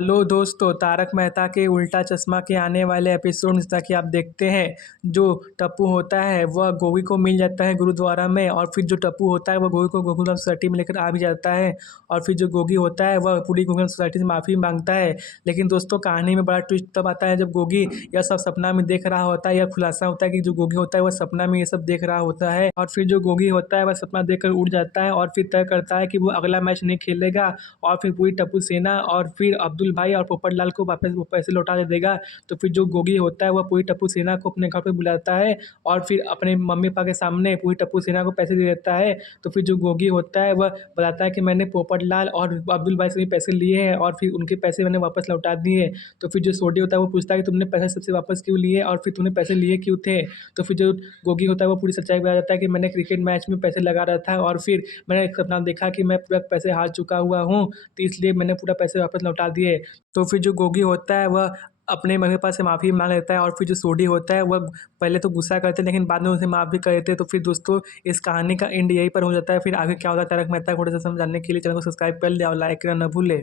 Hello दोस्तों, तारक मेहता के उल्टा चश्मा के आने वाले एपिसोड जैसा कि आप देखते हैं। जो टप्पू होता है वह गोगी को मिल जाता है गुरुद्वारा में, और फिर जो टप्पू होता है वह गोगी को गोकुलम सोसाइटी में लेकर आ भी जाता है। और फिर जो गोगी होता है वह पूरी गोकुलम सोसाइटी से माफ़ी मांगता है। लेकिन दोस्तों, कहानी में बड़ा ट्विस्ट तब आता है जब गोगी यह सब सपना में देख रहा होता है। यह खुलासा होता है कि जो गोगी होता है वह सपना में ये सब देख रहा होता है, और फिर जो गोगी होता है वह सपना देखकर उड़ जाता है और फिर तय करता है कि वो अगला मैच नहीं खेलेगा। और फिर पूरी टप्पू सेना और फिर अब्दुल भाई और पोपट लाल को वापस वो पैसे लौटा दे देगा। तो फिर जो गोगी होता है वह पूरी टप्पू सेना को अपने घर पे बुलाता है, और फिर अपने मम्मी पापा के सामने पूरी टप्पू सेना को पैसे दे देता है। तो फिर जो गोगी होता है वह बताता है कि मैंने पोपट लाल और अब्दुल भाई से भी पैसे लिए हैं, और फिर उनके पैसे मैंने वापस लौटा दिए। तो फिर जो सोडी होता है वो पूछता है कि तुमने पैसे सबसे वापस क्यों लिए, और फिर तुमने पैसे लिए क्यों थे। तो फिर जो गोगी होता है वो पूरी सच्चाई बता जाता है कि मैंने क्रिकेट मैच में पैसे लगा रहा था, और फिर मैंने एक सपना देखा कि मैं पूरा पैसे हार चुका हुआ हूँ, तो इसलिए मैंने पूरा पैसे वापस लौटा दिए। तो फिर जो गोगी होता है वह अपने मम्मी पापा से माफ़ी मांग लेता है, और फिर जो सोडी होता है वह पहले तो गुस्सा करते हैं लेकिन बाद में उसे माफ़ भी कर देते हैं। तो फिर दोस्तों, इस कहानी का एंड यहीं पर हो जाता है। फिर आगे क्या होता है तारक मेहता को थोड़ा सा समझाने के लिए चैनल को सब्सक्राइब कर ले और लाइक करना न भूले।